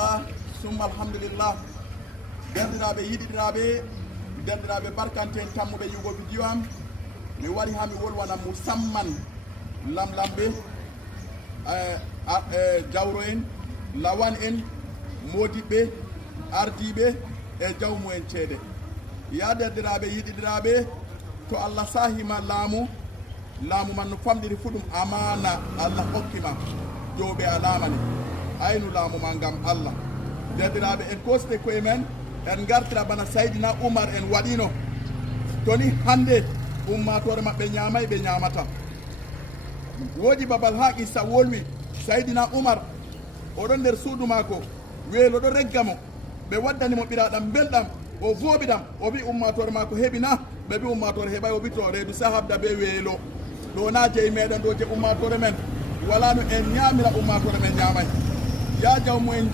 alhamdulillah summa alhamdulillah dendiraɓe yiɗiɗiraɓe dendiraɓe barkanten tammuɓe yugo video am mi wari ha mi wolwana musamman lamlamɓe jawro en lawan en modibɓe ardiɓe e jawmu en ceede ya dendiraɓe yiɗiɗiraɓe to Allah sahima laamu man no famɗiri fu ɗum amana Allah hokkima jowɓe a laamani aynu laamu ma ngam Allah dendiraɓe en kosde koye men en gartira bana Saydina Umar en waɗino toni hande ummatore maɓɓe ñamay ɓe ñamata woodi babal ha qissa wolwi Saydina Umar oɗon nder suudu mako weelo ɗo reggamo ɓe waddanimo ɓiraɗam belɗam o vooɓiɗam o wi ummatore mako heɓina ɓe wi ummatore heɓay o wi to reedu sahabda be weelo ɗo na jeyi meɗen ɗo je ummatore men wala no en ñamira ummatore men ñamay ya jawmu en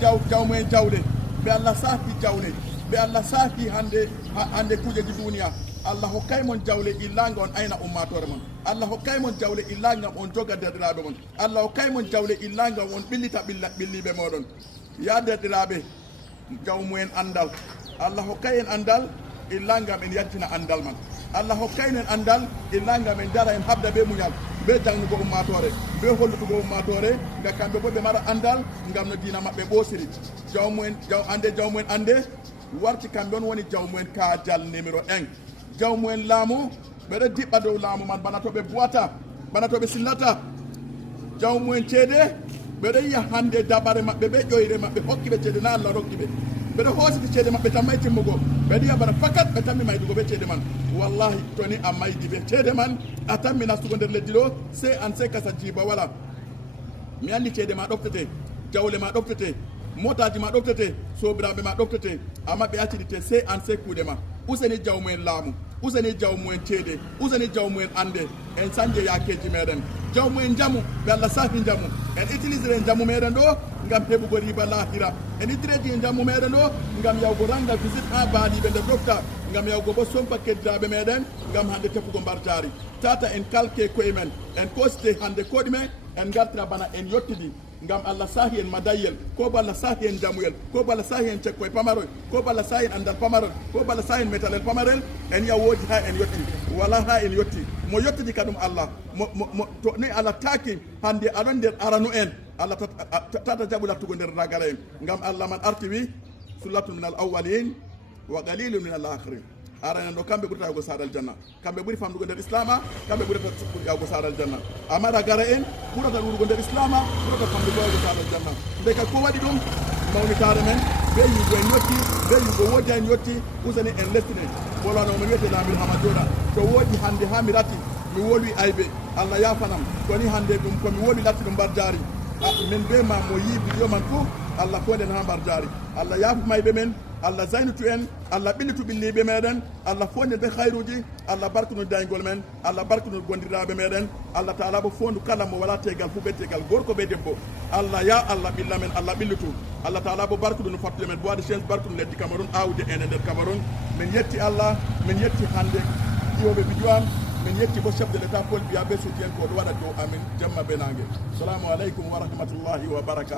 jawɗe ɓe Allah saafi jawle ɓe Allah saafi hande kujeji duniya Allah hokkay mon jawle illaga on ayna ummatore mon Allah hokkay mon jawle illaga on joga derɗiraɓe mon Allah hokkay mon jawle illaga on ɓillita ɓilliɓe moɗon ya derɗiraɓe jawmu en andal Allah hokkay en andal illagam en yaltina andal man Allah hokkay en andal illagam en dara en habda be muñal be jangnugo ummatore be hollutugo ummatore nga kamɓe bo ɓe mara andal ngam no dina maɓɓe ɓoosiri jawmu en ande warti kamɓe on woni jawmu en kaajal numéro 1 jawmu en laamu ɓeɗo diɓɓa dow laamu man bana to ɓe buwata bana to ɓe sillata jawmu en ceede ɓeɗo yiya hande dabare maɓɓe ɓe ƴoyre maɓɓe hokkiɓe ceede na Allah rokkiɓe ɓeɗo hoositi ceede maɓɓe tan may timmugo ɓeɗo yiya bana fakat ɓe tammi maydugo ɓe ceede man wallahi toni a maydi ɓe ceede man a tammi nastugo nder leddi ɗo se an se kasa jiba wala mi andi ceede ma ɗoftete jawle ma ɗoftete motaji ma ɗoftete sobiraɓe ma ɗoftete amma ɓe accidite se an se kuuɗe ma useni jawmu en laamu useni jawmu en ceede useni jawmu en ande en sanje yakeji meɗen jawmu en jamu ɓe Allah saafi jamu en utilisere en jamu meɗen ɗo ngam heɓugo riba lahira en ittireji en jammu meɗen ɗo ngam yawgo ranga visite ha baaliɓe nder ɗofta ngam yawgo bo sompa keddiraɓe meɗen ngam hande tefugo mbartari tata en kalke koye men en kosite hande koɗume en gartira bana en yettidi ngam Allah sahi en madayyel ko bo Allah sahi en jamuyel ko bo Allah sahi en cekkoye pamarol ko bo Allah sahi en andal pamarol ko bo Allah sahi en metalel pamarel en yiya woodi ha en yetti wala ha en yetti mo yettidi ka ɗum Allah to ni Allah taaki hande aɗon nder aranu en Allah tata jaɓu lattugo nder ragara en ngam Allah man arti wi sullatun min al awwalin wa qalilun min al akhirin aranen ɗo kamɓe ɓurata yawgo saadal janna kamɓe ɓuuri famɗugo nder islama kamɓe ɓurata yawgo saadal janna amma ragara en ɓurata ɗuɗugo nder islama ɓurata famɗugo yawgo saadal janna nde kay ko waɗi ɗum mawnitare men be yugo en yetti be yugo woodi en yetti usani en lestine bolano min wiyete laamir hama jooɗa to woodi hande ha mi rati mi wolwi aybe Allah yafanam koni hande ɗum komi wolwi latti ɗum mbar jaari min be ma mo yi video man fof Allah foden ha mbar jaari Allah yaafu mayɓe men Allah zaynitu en Allah ɓillitu ɓilliɓe meɗen Allah fonden ɓe hayruji Allah barkunu daygol men Allah barkunu gondiraɓe meɗen Allah taala bo fondu kala mo wala tegal fu ɓe tegal gorko ɓe debbo Allah ya Allah ɓilla men Allah ɓillitu Allah taala bo barkudu no fattude men boide chance barkudu leddi Cameroun awde ene nder Cameroun min yetti Allah min yetti hande ƴiwoɓe video am min yetti bo chef de l'état Paul Biya be soutien ko ɗo waɗa dow amin jamma be nangue salamu aleykum wa rahmatullahi wa barakatuh